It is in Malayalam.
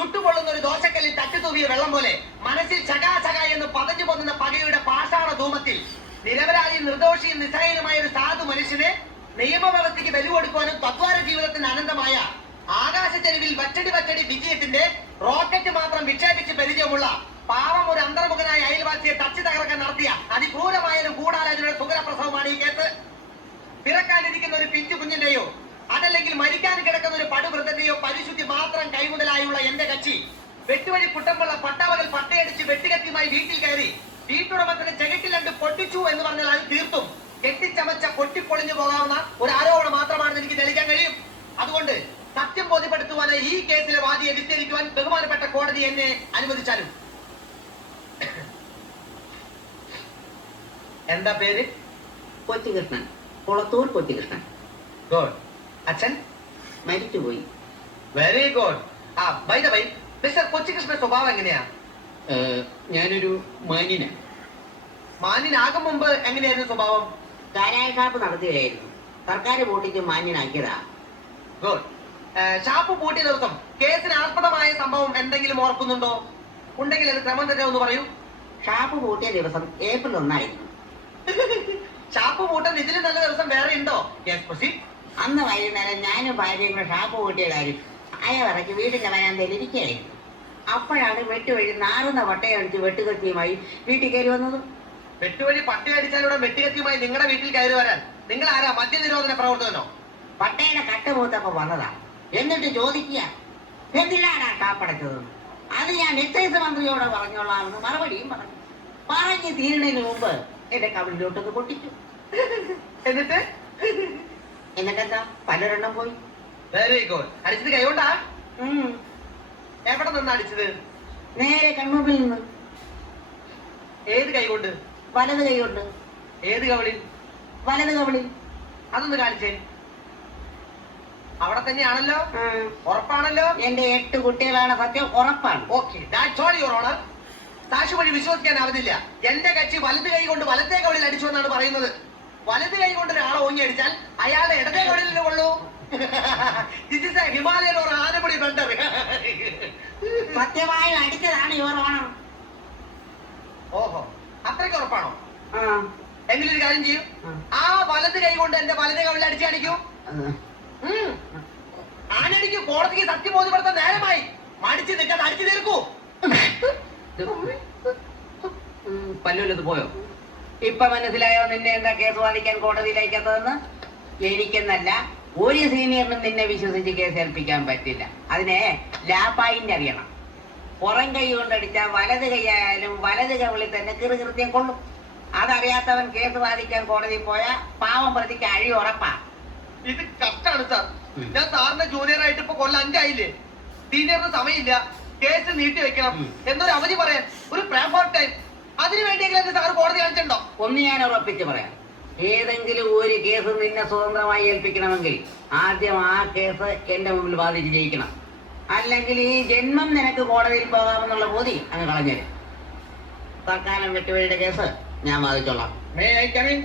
ചുട്ടുപൊള്ളുന്ന ഒരു ദോശക്കല്ലിൽ തട്ടിത്തൂവിയ വെള്ളം പോലെ മനസ്സിൽ ചകാചക എന്ന് പതഞ്ഞു പൊന്നുന്ന പകയുടെ പാഷാണ ധൂമത്തിൽ നിരപരാധിയും നിർദോഷിയും നിസ്സഹായനുമായ ഒരു സാധു മനുഷ്യനെ നിയമവ്യവസ്ഥയ്ക്ക് ബലി കൊടുക്കുവാനും തദ്വാര ജീവിതത്തിന് അനന്തമായ ആകാശച്ചെരുവിൽ വച്ചടി വിജയത്തിന്റെ റോക്കറ്റ് മാത്രം വിക്ഷേപിച്ച് പരിചയമുള്ള പാവം ഒരു അന്തർമുഖനായ അയൽവാസിയെ തച്ചു തകർക്കാൻ നടത്തിയ അതിക്രൂരമായൊരു ഗൂഢാലോചനയുടെ സുഖരപ്രസവമാണ് ഈ കേസ്. പിറക്കാനിരിക്കുന്ന ഒരു പിഞ്ചു കുഞ്ഞിന്റെയോ അതല്ലെങ്കിൽ മരിക്കാൻ കിടക്കുന്ന ഒരു പടുവൃദ്ധന്റെയോ പരിശുദ്ധി മാത്രം കൈമുതലായുള്ള എന്റെ കക്ഷി വെട്ടുവഴി കുട്ടമ്പുള്ള പട്ടാവകൾ പട്ടയടിച്ച് വെട്ടുകത്തിയുമായി വീട്ടിൽ കയറി വീട്ടുടമത്തിന് ചെകിട്ടിൽ രണ്ട് പൊട്ടിച്ചു എന്ന് പറഞ്ഞാൽ അത് തീർത്തും കെട്ടിച്ചമച്ച പൊട്ടിപ്പൊളിഞ്ഞു പോകാവുന്ന ഒരു ആരോപണം മാത്രമാണെന്ന് എനിക്ക് തെളിയിക്കാൻ കഴിയും. അതുകൊണ്ട് സത്യം ബോധ്യപ്പെടുത്തുവാനായി ഈ കേസിലെ വാദിയെ വിസ്തരിക്കുവാൻ ബഹുമാനപ്പെട്ട കോടതി എന്നെ അനുവദിച്ചാലും. എന്താ പേര്? കൊച്ചികൃഷ്ണൻ, കുളത്തൂർ കൊച്ചികൃഷ്ണൻ. ഗുഡ്. അച്ഛൻ? മരിച്ചുപോയി. Very good. ആ ബൈ ദ വൈ, മിസ്റ്റർ കൊച്ചികൃഷ്ണൻ സ്വഭാവം എങ്ങനെയാ? ഞാനൊരു മാന്യന. മാന്യനാകും മുമ്പ് എങ്ങനെയായിരുന്നു സ്വഭാവം? ചാരായ ഷാപ്പ് നടത്തുകയായിരുന്നു. സർക്കാർ പൂട്ടിച്ച് മാന്യനാക്കിയതാ. ഗുഡ്. ഷാപ്പ് പൂട്ടിയ ദിവസം കേസിന് ആസ്പദമായ സംഭവം എന്തെങ്കിലും ഓർക്കുന്നുണ്ടോ? ഉണ്ടെങ്കിൽ അത് ക്രമം തന്നെ ഒന്ന് പറയൂ. ഷാപ്പ് പൂട്ടിയ ദിവസം ഏപ്രിൽ 1 ഷാപ്പ് പൂട്ടാൻ ഇതിലും നല്ല ദിവസം വേറെ ഉണ്ടോ? അന്ന് വൈകുന്നേരം ഞാനും ഭാര്യയും കൂടെ ഷാപ്പ് പൂട്ടിയ കാര്യം അയവിറക്കി വീടിന്റെ വരാന്തയിൽ ഇരിക്കുകയായിരുന്നു. അപ്പോഴാണ് വെട്ടുവഴി നാറുന്ന വട്ടയടിച്ച് വെട്ടുകത്തിയുമായി വീട്ടിൽ കയറി വന്നത്. വെട്ടുവഴി പട്ടയടിച്ചാലൂടെ വെട്ടുകത്തിയുമായി നിങ്ങളുടെ വീട്ടിൽ കയറി വരാൻ നിങ്ങൾ ആരാ? മദ്യനിരോധന പ്രവർത്തകനോ? പട്ടയുടെ കട്ടുപൂത്തപ്പോ വന്നതാ. എന്നിട്ട് ചോദിക്കുക എന്തിനാണ് ഷാപ്പടച്ചതെന്ന്. അത് ഞാൻ എക്സൈസ് മന്ത്രിയോട് പറഞ്ഞോളാമെന്ന് മറുപടിയും പറഞ്ഞു. പറഞ്ഞ് തീരുന്നതിന് മുമ്പ് എന്റെ കവിളിലോട്ടൊന്ന് പൊട്ടിച്ചു. എന്നിട്ടെന്താ പലരെണ്ണം പോയി. Very good. അടിച്ചത് കൈകൊണ്ടാ? എവിടെ നിന്നാ അടിച്ചത്? നേരെ കൺമുമ്പിൽ നിന്ന്. ഏത് കൈകൊണ്ട്? വലത് കൈകൊണ്ട്. ഏത് കവിളിൽ? വലത് കവിളിൽ. അതൊന്ന് കാണിച്ചേ. അവിടെ തന്നെയാണല്ലോ? ഉറപ്പാണല്ലോ? എന്റെ 8 കുട്ടികളാണ് സത്യം, ഉറപ്പാണ്. Okay, that's all your honour. സാക്ഷി വഴി വിശ്വസിക്കാനാവുന്നില്ല. എന്റെ കക്ഷി വലത് കൈ കൊണ്ട് വലത്തെ കവിളിൽ അടിച്ചു എന്നാണ് പറയുന്നത്. വലത് കൈ കൊണ്ട് ഒരാളെ ഓങ്ങി അടിച്ചാൽ അയാളുടെ ഇടത്തെ കവിളിൽ കൊള്ളൂ. ഹിമാലയൻ ഒരു ആനമുടി ബണ്ടർ. സത്യമായി അടിച്ചതാണ് യുവർ ഓണർ. ഓഹോ, അത്രയ്ക്ക് ഉറപ്പാണോ? എങ്കിലും ഒരു കാര്യം ചെയ്യൂ, ആ വലത് കൈ കൊണ്ട് എന്റെ വലത് കവിളിൽ അടിച്ചു കാണിക്കൂ. ആനടിക്കൂ. കോടതിക്ക് സത്യം ബോധ്യപ്പെടുത്താൻ നേരമായി. മടിച്ചു നിൽക്കാതെ അടിച്ചു തീർക്കൂ. പല്ലുള്ളത് പോയോ? ഇപ്പൊ മനസ്സിലായോ നിന്നെ എന്താ കേസ് വാദിക്കാൻ കോടതിയിൽ അയക്കാത്തതെന്ന്? എനിക്കെന്നല്ല ഒരു സീനിയറിനും നിന്നെ വിശ്വസിച്ച് കേസ് ഏൽപ്പിക്കാൻ പറ്റില്ല. അതിനെ ലാപ്പായിന്റ് അറിയണം. പുറം കൈ കൊണ്ടടിച്ചാൽ വലത് കൈയായാലും വലത് കവിളിൽ തന്നെ കൃത്യം കൊള്ളും. അതറിയാത്തവൻ കേസ് വാദിക്കാൻ കോടതിയിൽ പോയാൽ പാവം പ്രതിക്ക് അഴി ഉറപ്പാ. ഇത് കഷ്ടാണ് സാർ. ഞാൻ സാറിന്റെ ജൂനിയർ ആയിട്ട് ഇപ്പൊ കൊല്ലം 5 ആയില്ലേ. സീനിയറിന് സമയമില്ല, കേസ് നീട്ടി വെക്കണം എന്നൊരു അവധി പറയാൻ ഒരു ടൈം. അതിനു വേണ്ടിയെങ്കിലും സാർ കോടതി കാണിച്ചിട്ടുണ്ടോ? ഒന്ന് ഞാൻ ഉറപ്പിച്ച് പറയാം, ഏതെങ്കിലും ഒരു കേസ് നിന്നെ സ്വതന്ത്രമായി ഏൽപ്പിക്കണമെങ്കിൽ ആദ്യം ആ കേസ് എന്റെ മുമ്പിൽ വാദിച്ച് ജയിക്കണം. അല്ലെങ്കിൽ ഈ ജന്മം നിനക്ക് കോടതിയിൽ പോകാമെന്നുള്ള ബോധി അങ്ങ് കളഞ്ഞേരും. തൽക്കാലം വെട്ടുവഴിയുടെ കേസ് ഞാൻ വാദിച്ചോളാം. May I come in?